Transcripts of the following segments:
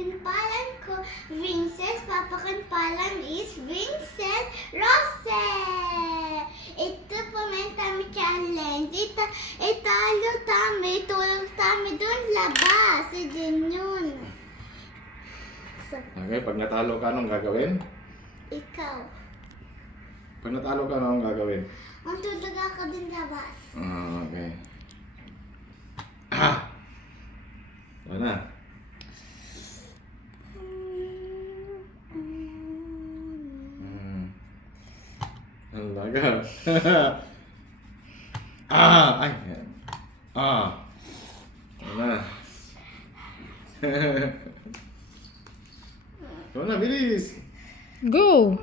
Kakinpalan ko, Vincent. Papakinpalan is Vincent Rose. Ito po may tami challenge. Italo tami, tulog tami doon labas. Din yun. Okay, pag natalo ka, anong gagawin? Ikaw. Pag natalo ka, anong gagawin? Ang tulog ako din labas. Okay. Ano na? Ang laga. Ay. Ano na? Ano na, bilis! Go!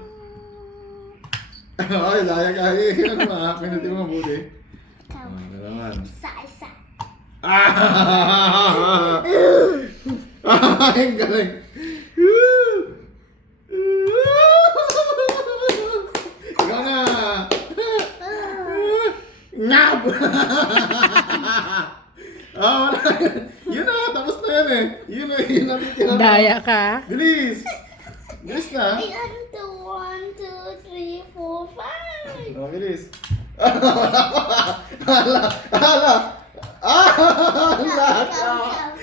Ay, laya-kaya. Ano na? Pinuti mo mabuti. Ikaw. Ano naman? Isa. Ay, galing! Ikaw na! Ngab! Wala. Yun na, tapos na yan eh. Yun na, Daya ka. Bilis! Bilis na. Ay, ano to? 1, 2, 3, 4, 5. Bilis. Hala! Hala! Hala! Ikaw.